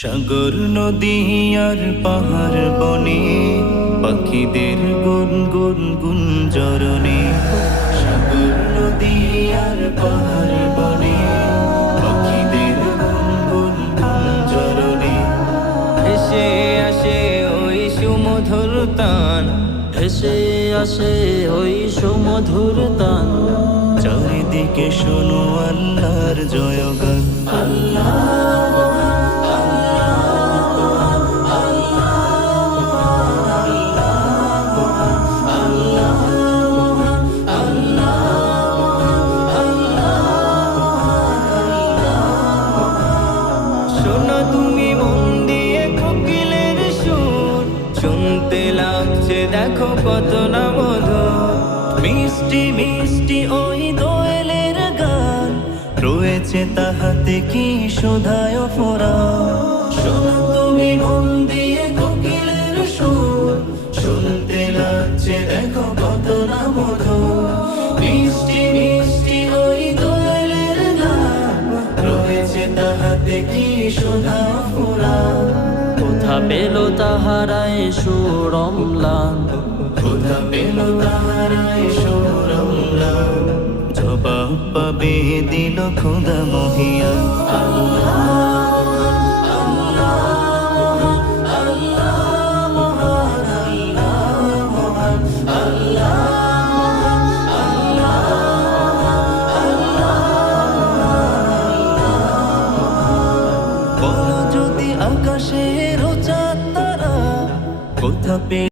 সাগর নদী আর পাহাড় বনে পাখিদের গুনগুন গুঞ্জরণে। সাগর নদী আর পাহাড় বনে পাখিদের গুনগুন গুঞ্জরণে। ভেসে আসে ওই সুমধুর তান, ভেসে আসে ওই সুমধুর তান। চারিদিকে শোনো আল্লাহর জয়গান। শোনো তুমি মন দিয়ে কোকিলের সুর, শুনতে লাগছে দেখো কত না মধুর। মিষ্টি মিষ্টি ওই দোয়েলের গান, রয়েছে তাহাতে কি সুধায় ফোরা। শোনো তুমি মন দিয়ে কোকিলের সুর, শুনতে লাগছে দেখো কত না মধুর। মিষ্টি মিষ্টি ওই দোয়েলের গান, রয়েছে তাহাতে কি সুধায় ফোরা। কোথা পেল তাহারায় সুরমলান, খোদা পেল তাহারাই সুরমলান। জবাব পাবে দিল খোদা মহিয়ান। আল্লাহ